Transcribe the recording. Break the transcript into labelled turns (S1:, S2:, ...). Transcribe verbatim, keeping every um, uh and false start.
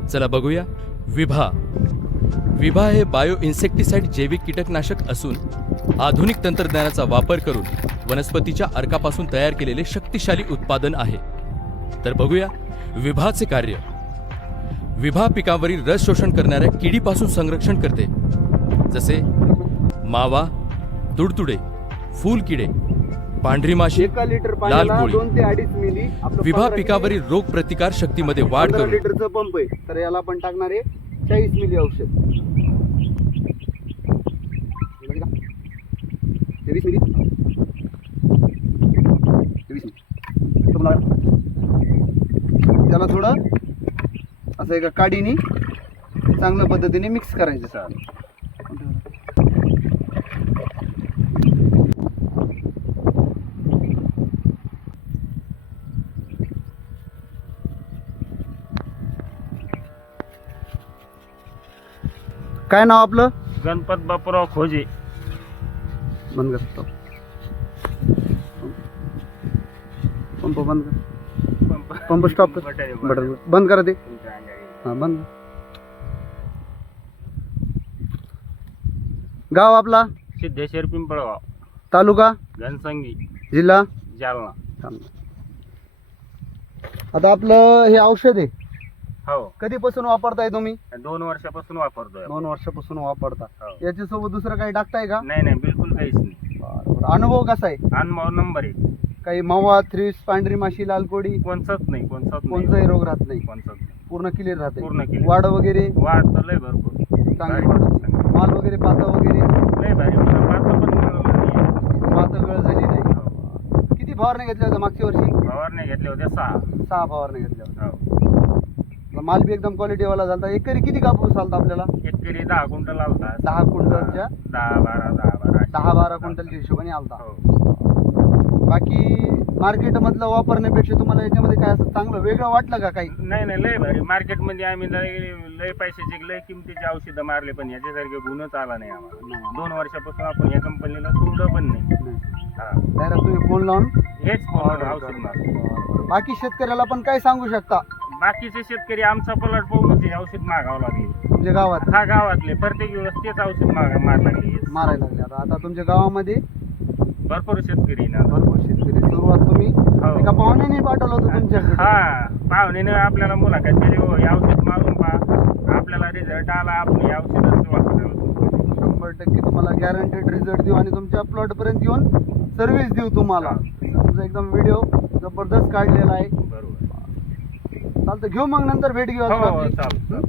S1: चला बघूया. विभा विभा हे बायो इन्सेक्टिसाइड जैविक कीटकनाशक असून आधुनिक तंत्रज्ञानाचा वापर करून वनस्पतीच्या अर्कापासून तयार केलेले शक्तिशाली उत्पादन आहे. तर बघूया विभाचे कार्य. विभा पिकावरील रस शोषण करणाऱ्या किडीपासून संरक्षण करते, जसे मावा, तुडतुडे, फुलकिडे, पांढरी माशी,
S2: एका लिटर
S1: लाल
S2: पाण्याला
S1: कोळी.
S2: दोन ते अडीच मिली आपलं
S1: विभा
S2: पंधरा
S1: पिकावरील रोग प्रतिकार शक्तीमध्ये वाढ
S2: पंधरा
S1: करून
S2: लिटरचं पंप आहे, तर याला आपण टाकणार आहे चाळीस मिली औषध. तेवीस मिली तेवीस मिली तुम्हाला त्याला थोडं असं एका काडीने चांगल्या पद्धतीने मिक्स करायचं. सर काय नाव आपलं?
S3: गणपत बापूराव खोजे.
S2: बंद करतो पंप, बंद कर पंप, स्टॉप कर, बटन बंद करा ते. हां बंद. गाव आपला?
S3: सिद्धेश्वर पिंपळगाव,
S2: तालुका?
S3: घनसंगी,
S2: जिल्हा?
S3: जालना.
S2: आता आपलं हे औषध आहे,
S3: हो
S2: कधीपासून वापरताय तुम्ही?
S3: दोन वर्षापासून वापरतोय.
S2: दोन वर्षापासून वापरता.
S3: हो.
S2: याच्यासोबत दुसरं काही टाकताय का?
S3: नाही नाही बिलकुल काहीच नाही.
S2: बरं. अनुभव कसा आहे?
S3: अनुभव नंबर एक.
S2: काही मावा, थ्रिप्स, पांढरी माशी, लाल कोडी
S3: कोणचंच नाही, कोणचंच नाही,
S2: कोणताही रोग राहत नाही,
S3: कोणचंच नाही.
S2: पूर्ण क्लिअर राहते.
S3: पूर्ण clear.
S2: वाढ वगैरे
S3: वाढ तर लय भरपूर
S2: चांगली
S3: भारी
S2: वाढ.
S3: चांगली.
S2: माल वगैरे पाता वगैरे
S3: लय भारी मला पात्र पण मिळालं नाही.
S2: पाता गळ झाली नाही. किती फवारण्या घेतल्या होत्या मागच्या वर्षी?
S3: फवारणी घेतले होते सहा.
S2: सहा फवारण्या घेतल्या होत्या.
S3: हो.
S2: माल बी एकदम क्वालिटीवाला झाला. एकरी किती कापूस आलता आपल्याला?
S3: एकरी दहा क्विंटल आलता.
S2: दहा क्विंटलच्या
S3: दहा बारा दहा बारा
S2: दहा बारा क्विंटलच्या हिशोबाने आलता.
S3: हो.
S2: बाकी मार्केट मधलं वापरण्यापेक्षा तुम्हाला याच्यामध्ये काय असं चांगलं वेगळं वाटलं का काही?
S3: नाही नाही लय भारी. मार्केटमध्ये आम्ही लय लय पैशाचे लय किमतीचे औषधं मारले, पण याच्यासारखे गुणच आला नाही आम्हाला. दोन वर्षापासून आपण या कंपनीला सोडलं पण नाही. हा
S2: डायरेक्ट तुम्ही फोन लावून
S3: हेच फोन औषध मारलं.
S2: बाकी शेतकऱ्याला पण काय सांगू शकता?
S3: बाकीचे शेतकरी आमचा पलट पाहूनच हे औषध मागावं लागले.
S2: तुमच्या गावात
S3: हा गावातले प्रत्येक वेळेस तेच औषध माग मार लागले.
S2: मारायला लागले. आता आता तुमच्या गावामध्ये
S3: भरपूर शेतकरी ना.
S2: भरपूर शेतकरी. सुरुवात तुम्ही
S3: हो.
S2: एका पाहुण्याने पाठवलं होतं तुमच्याकडे.
S3: हा पाहुण्याने आपल्याला मुलाखत दिली. हो हे औषध मारून पहा, आपल्याला रिझल्ट आला, आपण हे औषधच वापरायला.
S2: शंभर टक्के तुम्हाला गॅरंटेड रिझल्ट देऊ आणि तुमच्या प्लॉट पर्यंत येऊन सर्व्हिस देऊ तुम्हाला. तुमचा एकदम व्हिडिओ जबरदस्त काढलेला आहे.
S3: बरोबर.
S2: चालतं, घेऊ मग नंतर भेट घेऊ
S3: हो
S2: आपण
S3: हो
S2: आपली.
S3: चालेल.